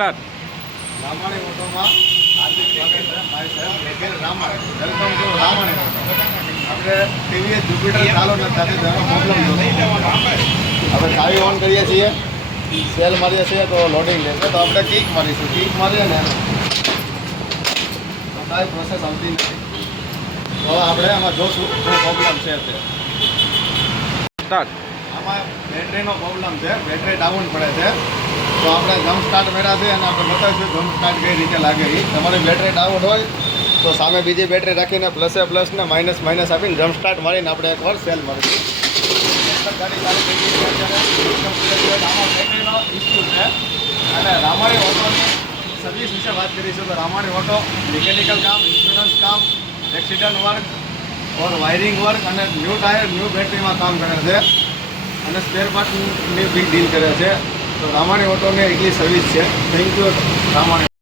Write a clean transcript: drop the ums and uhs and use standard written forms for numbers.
Start. Ramani ઓટોમાં હાર્દિક સ્વાગત છે. મારી સાહેબ વગેરે Ramani. Welcome to Ramani auto. આપણે ટીવીએસ જુપિટર ચાલુ નથી થતી તો એનો પ્રોબ્લેમ આપણે ચાવી ઓન કરીએ છીએ, સેલ મારીએ છીએ તો લોડિંગ લેશે. તો આપણે કિક મારીશું. કિક મારીએ ને તો કાંઈ પ્રોસેસ આવતી નથી. તો હવે આપણે આમાં જોશું શું પ્રોબ્લેમ છે તે. સ્ટાર્ટ. આમાં બેટરીનો પ્રોબ્લેમ છે, બેટરી ડાઉન પડે છે. તો આપણે જમ્પ સ્ટાર્ટ કર્યા છે અને આપણે બતાવીશું જમ્પ સ્ટાર્ટ કઈ રીતે લાગે એ. તમારી બેટરી ડાઉન હોય તો સામે બીજી બેટરી રાખીને પ્લસે પ્લસ ને માઇનસ માઇનસ આપીને જમ્પ સ્ટાર્ટ મારીને આપણે એકવાર સેલ મારીશું. ગાડી ચાલુ થઈ ગઈ છે અત્યારે. આમાં બેટરીનો ઇસ્યુ છે અને રામાણી ઓટોની સર્વિસ વિશે વાત કરીશું. તો રામાણી ઓટો મિકેનિકલ કામ, ઇન્સ્યોરન્સ કામ, એક્સિડન્ટ વર્ક ઓર વાયરિંગ વર્ક અને ન્યૂ ટાયર, ન્યૂ બેટરીમાં કામ કરે છે અને સ્પેર પાર્ટની બી ડીલ કરે છે. તો રામાણી ઓટોની એટલી સર્વિસ છે. Thank you Ramani.